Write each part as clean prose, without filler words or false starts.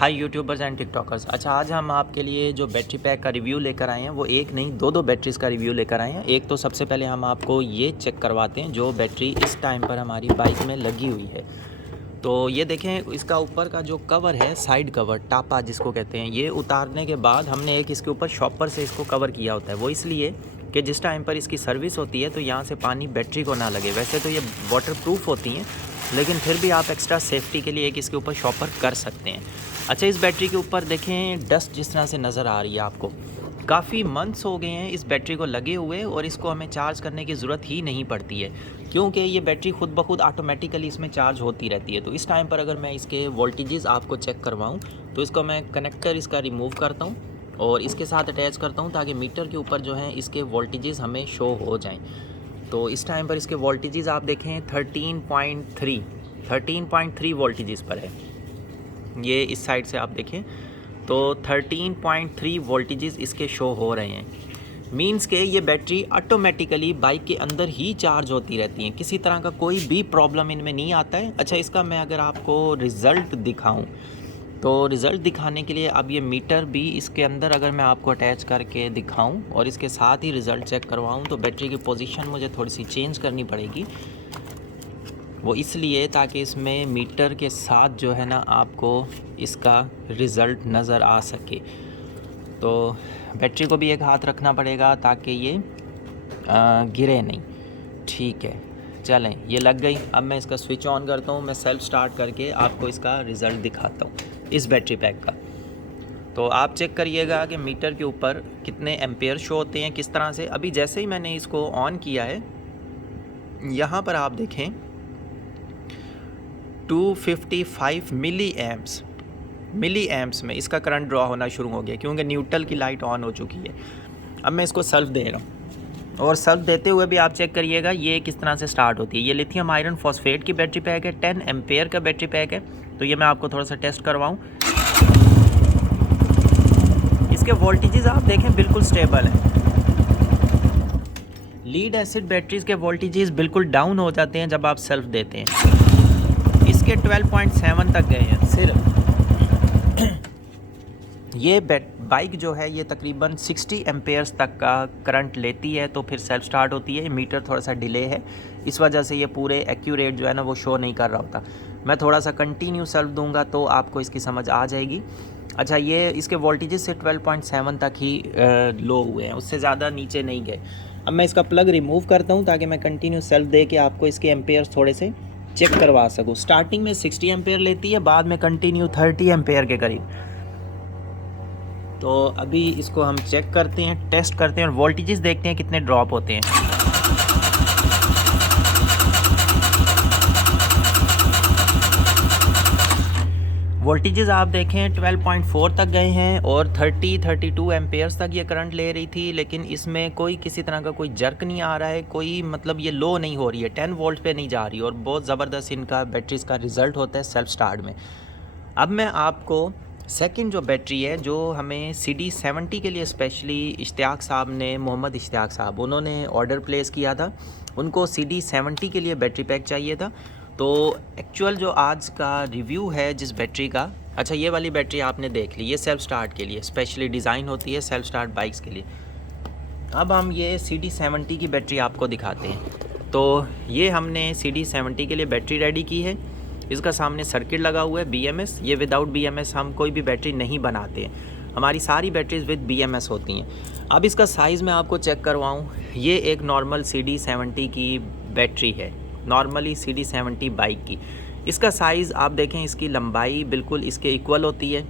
Hi YouTubers and TikTokers. अच्छा, आज हम आपके लिए जो बैटरी पैक का रिव्यू लेकर आए हैं वो एक नहीं दो बैटरीज़ का रिव्यू लेकर आए हैं। एक तो सबसे पहले हम आपको ये चेक करवाते हैं जो बैटरी इस टाइम पर हमारी बाइक में लगी हुई है। तो ये देखें, इसका ऊपर का जो कवर है, साइड कवर टापा जिसको कहते हैं, ये उतारने के बाद हमने एक इसके ऊपर शॉपर से इसको कवर किया होता है। वो इसलिए कि जिस टाइम पर इसकी सर्विस होती है तो यहाँ से पानी बैटरी को ना लगे। वैसे तो ये वाटर प्रूफ होती हैं, लेकिन फिर भी आप एक्स्ट्रा सेफ्टी के लिए एक इसके ऊपर शॉपर कर सकते हैं। अच्छा, इस बैटरी के ऊपर देखें डस्ट जिस तरह से नज़र आ रही है आपको, काफ़ी मंथ्स हो गए हैं इस बैटरी को लगे हुए और इसको हमें चार्ज करने की ज़रूरत ही नहीं पड़ती है, क्योंकि ये बैटरी खुद ब खुद ऑटोमेटिकली इसमें चार्ज होती रहती है। तो इस टाइम पर अगर मैं इसके वोल्टेजेस आपको चेक करवाऊँ तो इसको मैं कनेक्टर इसका रिमूव करता हूँ और इसके साथ अटैच करता हूँ ताकि मीटर के ऊपर जो है इसके वोल्टेजेस हमें शो हो जाएं। तो इस टाइम पर इसके वोल्टेजेस आप देखें 13.3 वोल्टेजेस पर है। ये इस साइड से आप देखें तो 13.3 वोल्टेजेस इसके शो हो रहे हैं। मींस के ये बैटरी ऑटोमेटिकली बाइक के अंदर ही चार्ज होती रहती हैं, किसी तरह का कोई भी प्रॉब्लम इनमें नहीं आता है। अच्छा, इसका मैं अगर आपको रिज़ल्ट दिखाऊं तो रिज़ल्ट दिखाने के लिए अब ये मीटर भी इसके अंदर अगर मैं आपको अटैच करके दिखाऊं और इसके साथ ही रिज़ल्ट चेक करवाऊं तो बैटरी की पोजीशन मुझे थोड़ी सी चेंज करनी पड़ेगी। वो इसलिए ताकि इसमें मीटर के साथ जो है ना आपको इसका रिज़ल्ट नज़र आ सके। तो बैटरी को भी एक हाथ रखना पड़ेगा ताकि ये गिरे नहीं। ठीक है, चलें, ये लग गई। अब मैं इसका स्विच ऑन करता हूँ, मैं सेल्फ स्टार्ट करके आपको इसका रिज़ल्ट दिखाता हूँ इस बैटरी पैक का। तो आप चेक करिएगा कि मीटर के ऊपर कितने एम्पेयर शो होते हैं किस तरह से। अभी जैसे ही मैंने इसको ऑन किया है, यहाँ पर आप देखें 255 मिली एम्प्स में इसका करंट ड्रॉ होना शुरू हो गया, क्योंकि न्यूट्रल की लाइट ऑन हो चुकी है। अब मैं इसको सेल्फ दे रहा हूँ और सेल्फ देते हुए भी आप चेक करिएगा ये किस तरह से स्टार्ट होती है। ये लिथियम आयरन फॉस्फेट की बैटरी पैक है, 10 एम्पेयर का बैटरी पैक है। तो ये मैं आपको थोड़ा सा टेस्ट करवाऊँ। इसके वोल्टेजेस आप देखें बिल्कुल स्टेबल है। लीड एसिड बैटरीज के वोल्टेजेस बिल्कुल डाउन हो जाते हैं जब आप सेल्फ देते हैं। इसके 12.7 तक गए हैं सिर्फ। ये बाइक जो है ये तकरीबन 60 एम्पेयर्स तक का करंट लेती है, तो फिर सेल्फ स्टार्ट होती है। मीटर थोड़ा सा डिले है, इस वजह से ये पूरे एक्यूरेट जो है ना वो शो नहीं कर रहा होता। मैं थोड़ा सा कंटिन्यू सेल्फ दूंगा तो आपको इसकी समझ आ जाएगी। अच्छा, ये इसके वोल्टेजेस से 12.7 तक ही लो हुए हैं, उससे ज़्यादा नीचे नहीं गए। अब मैं इसका प्लग रिमूव करता हूँ ताकि मैं कंटिन्यू सेल्फ दे के आपको इसके एम्पेयर्स थोड़े से चेक करवा सकूँ। स्टार्टिंग में 60 एम्पेयर लेती है, बाद में कंटिन्यू 30 एम्पेयर के करीब। तो अभी इसको हम चेक करते हैं, टेस्ट करते हैं और वोल्टेजेस देखते हैं कितने ड्रॉप होते हैं। वोल्टेजेस आप देखें 12.4 तक गए हैं और 32 एम्पेयर्स तक ये करंट ले रही थी, लेकिन इसमें कोई किसी तरह का कोई जर्क नहीं आ रहा है, कोई मतलब ये लो नहीं हो रही है, 10 वोल्ट पे नहीं जा रही और बहुत ज़बरदस्त इनका बैटरीज का रिज़ल्ट होता है सेल्फ स्टार्ट में। अब मैं आपको सेकंड जो बैटरी है जो हमें CD70 के लिए स्पेशली इश्तियाक साहब ने, मोहम्मद इश्तियाक साहब, उन्होंने ऑर्डर प्लेस किया था। उनको CD70 के लिए बैटरी पैक चाहिए था। तो एक्चुअल जो आज का रिव्यू है जिस बैटरी का, अच्छा ये वाली बैटरी आपने देख ली, ये सेल्फ स्टार्ट के लिए स्पेशली डिज़ाइन होती है, सेल्फ स्टार्ट बाइक्स के लिए। अब हम ये CD70 की बैटरी आपको दिखाते हैं। तो ये हमने CD70 के लिए बैटरी रेडी की है। इसका सामने सर्किट लगा हुआ है BMS। ये विदाउट BMS हम कोई भी बैटरी नहीं बनाते हैं, हमारी सारी बैटरीज विद BMS होती हैं। अब इसका साइज़ मैं आपको चेक करवाऊँ। ये एक नॉर्मल CD70 की बैटरी है, नॉर्मली CD70 बाइक की। इसका साइज़ आप देखें, इसकी लंबाई बिल्कुल इसके इक्वल होती है,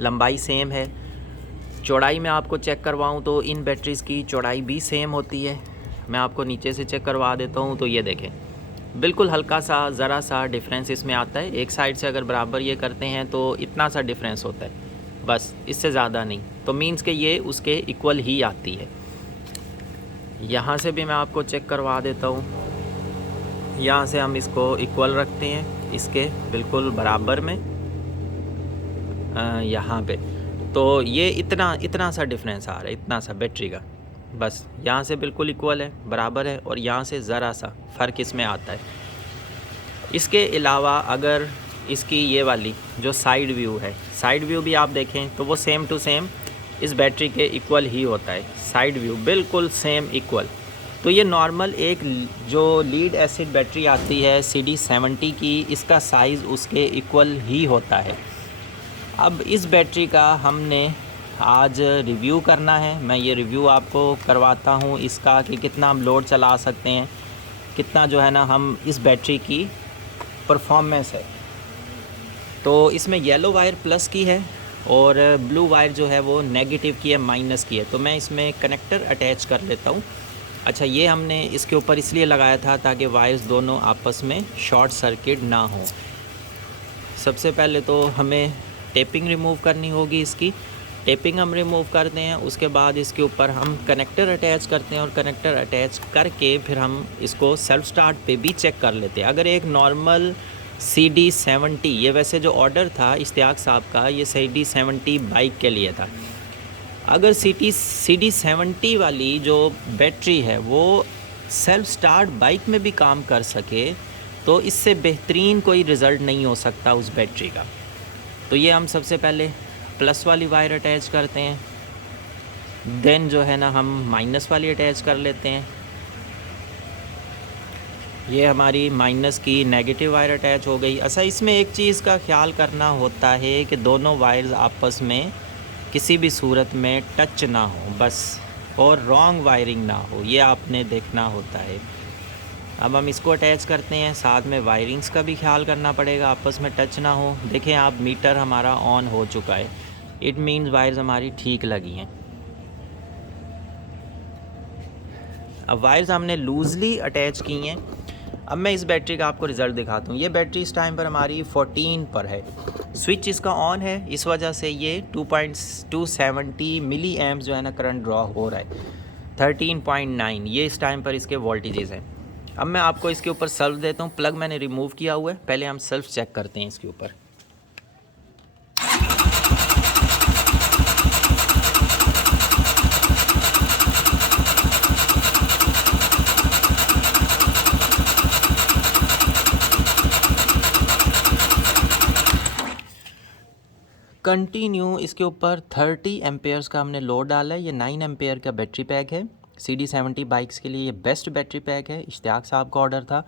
लंबाई सेम है। चौड़ाई में आपको चेक करवाऊँ तो इन बैटरीज़ की चौड़ाई भी सेम होती है। मैं आपको नीचे से चेक करवा देता हूँ। तो ये देखें बिल्कुल हल्का सा ज़रा सा डिफरेंस इसमें आता है। एक साइड से अगर बराबर ये करते हैं तो इतना सा डिफरेंस होता है, बस, इससे ज़्यादा नहीं। तो मींस के ये उसके इक्वल ही आती है। यहाँ से भी मैं आपको चेक करवा देता हूँ। यहाँ से हम इसको इक्वल रखते हैं, इसके बिल्कुल बराबर में यहाँ पे। तो ये इतना सा डिफरेंस आ रहा है, इतना सा बैटरी का, बस यहाँ से बिल्कुल इक्वल है, बराबर है, और यहाँ से ज़रा सा फ़र्क इसमें आता है। इसके अलावा अगर इसकी ये वाली जो साइड व्यू है, साइड व्यू भी आप देखें तो वो सेम टू सेम इस बैटरी के इक्वल ही होता है। साइड व्यू बिल्कुल सेम इक्वल। तो ये नॉर्मल एक जो लीड एसिड बैटरी आती है CD70 की, इसका साइज़ उसके इक्वल ही होता है। अब इस बैटरी का हमने आज रिव्यू करना है। मैं ये रिव्यू आपको करवाता हूँ इसका कि कितना हम लोड चला सकते हैं, कितना जो है ना हम इस बैटरी की परफॉर्मेंस है। तो इसमें येलो वायर प्लस की है और ब्लू वायर जो है वो नेगेटिव की है, माइनस की है। तो मैं इसमें कनेक्टर अटैच कर लेता हूँ। अच्छा, ये हमने इसके ऊपर इसलिए लगाया था ताकि वायर्स दोनों आपस में शॉर्ट सर्किट ना हो। सबसे पहले तो हमें टेपिंग रिमूव करनी होगी। इसकी टेपिंग हम रिमूव करते हैं, उसके बाद इसके ऊपर हम कनेक्टर अटैच करते हैं और कनेक्टर अटैच करके फिर हम इसको सेल्फ स्टार्ट पे भी चेक कर लेते हैं। अगर एक नॉर्मल CD70, ये वैसे जो ऑर्डर था इश्तियाक साहब का, ये CD70 बाइक के लिए था। अगर CD70 वाली जो बैटरी है वो सेल्फ स्टार्ट बाइक में भी काम कर सके तो इससे बेहतरीन कोई रिज़ल्ट नहीं हो सकता उस बैटरी का। तो ये हम सबसे पहले प्लस वाली वायर अटैच करते हैं, देन जो है ना हम माइनस वाली अटैच कर लेते हैं। ये हमारी माइनस की नेगेटिव वायर अटैच हो गई। अच्छा, इसमें एक चीज़ का ख्याल करना होता है कि दोनों वायर्स आपस में किसी भी सूरत में टच ना हो बस, और रॉन्ग वायरिंग ना हो, ये आपने देखना होता है। अब हम इसको अटैच करते हैं, साथ में वायरिंग्स का भी ख्याल करना पड़ेगा, आपस में टच ना हो। देखें आप, मीटर हमारा ऑन हो चुका है, इट मीन्स वायर्स हमारी ठीक लगी हैं। अब वायर्स हमने लूजली अटैच की हैं। अब मैं इस बैटरी का आपको रिज़ल्ट दिखाता हूँ। ये बैटरी इस टाइम पर हमारी 14 पर है, स्विच इसका ऑन है, इस वजह से ये 2.270 मिली एम्प्स जो है ना करंट ड्रॉ हो रहा है। 13.9 ये इस टाइम पर इसके वोल्टेजेस हैं। अब मैं आपको इसके ऊपर सेल्फ देता हूँ, प्लग मैंने रिमूव किया हुआ है, पहले हम सेल्फ चेक करते हैं इसके ऊपर। कंटिन्यू इसके ऊपर 30 एम्पेयर्स का हमने लोड डाला है। ये 9 एम्पेयर का बैटरी पैक है। CD70 बाइक्स के लिए ये बेस्ट बैटरी पैक है, इश्तियाक साहब का ऑर्डर था।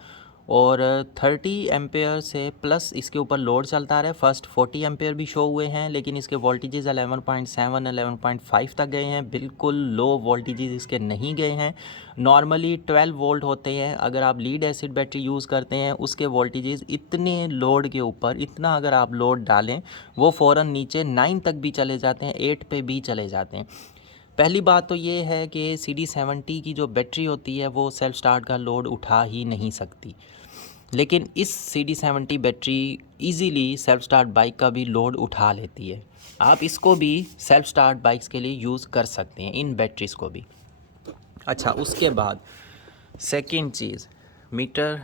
और 30 एम्पेयर से प्लस इसके ऊपर लोड चलता रहा है। फर्स्ट 40 एम्पेयर भी शो हुए हैं, लेकिन इसके वोल्टेजेस 11.7 11.5 तक गए हैं। बिल्कुल लो वोल्टेजेस इसके नहीं गए हैं। नॉर्मली 12 वोल्ट होते हैं। अगर आप लीड एसिड बैटरी यूज़ करते हैं उसके वोल्टेजेस इतने लोड के ऊपर, इतना अगर आप लोड डालें वो फ़ौरन नीचे 9 तक भी चले जाते हैं, 8 पे भी चले जाते हैं। पहली बात तो ये है कि CD70 की जो बैटरी होती है वो सेल्फ स्टार्ट का लोड उठा ही नहीं सकती, लेकिन इस CD70 battery easily self start bike का भी लोड उठा लेती है। आप इसको भी सेल्फ स्टार्ट बाइक्स के लिए यूज़ कर सकते हैं, इन बैटरीज़ को भी। अच्छा, उसके बाद सेकंड चीज़, मीटर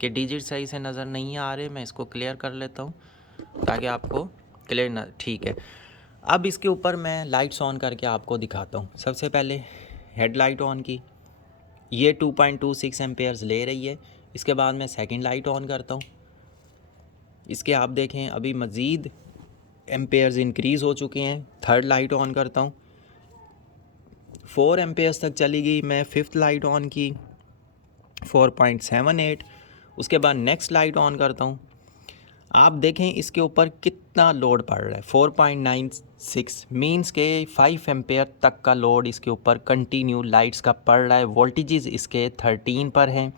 के डिजिट सही से नज़र नहीं आ रहे, मैं इसको क्लियर कर लेता हूँ ताकि आपको क्लियर ना, ठीक है। अब इसके ऊपर मैं लाइट्स ऑन करके आपको दिखाता हूँ। सबसे पहले हेडलाइट ऑन की, ये 2.26 एम्पेयर्स ले रही है। इसके बाद मैं सेकंड लाइट ऑन करता हूँ, इसके आप देखें अभी मज़ीद एम्पेयर्स इंक्रीज़ हो चुके हैं। थर्ड लाइट ऑन करता हूँ, 4 एम्पेयर्स तक चली गई। मैं फिफ्थ लाइट ऑन की, 4.78। उसके बाद नेक्स्ट लाइट ऑन करता हूँ, आप देखें इसके ऊपर कितना लोड पड़ रहा है, 4.96 मीन्स के 5 एम्पेयर तक का लोड इसके ऊपर कंटिन्यू लाइट्स का पड़ रहा है। वोल्टेजेस इसके 13 पर हैं,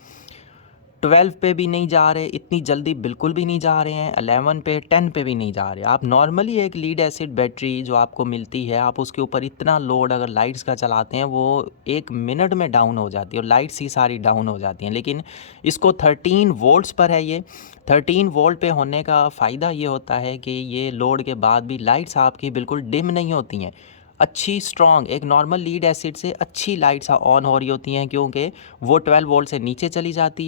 12 पे भी नहीं जा रहे, इतनी जल्दी बिल्कुल भी नहीं जा रहे हैं, 11 पे 10 पे भी नहीं जा रहे। आप नॉर्मली एक लीड एसिड बैटरी जो आपको मिलती है, आप उसके ऊपर इतना लोड अगर लाइट्स का चलाते हैं वो 1 मिनट में डाउन हो जाती है और लाइट्स ही सारी डाउन हो जाती हैं। लेकिन इसको 13 वोल्ट्स पर है। ये 13 वोल्ट पे होने का फ़ायदा ये होता है कि ये लोड के बाद भी लाइट्स आपकी बिल्कुल डिम नहीं होती हैं, अच्छी स्ट्रॉन्ग, एक नॉर्मल लीड एसिड से अच्छी लाइट्स ऑन हो रही होती हैं, क्योंकि वो 12 वोल्ट से नीचे चली जाती है।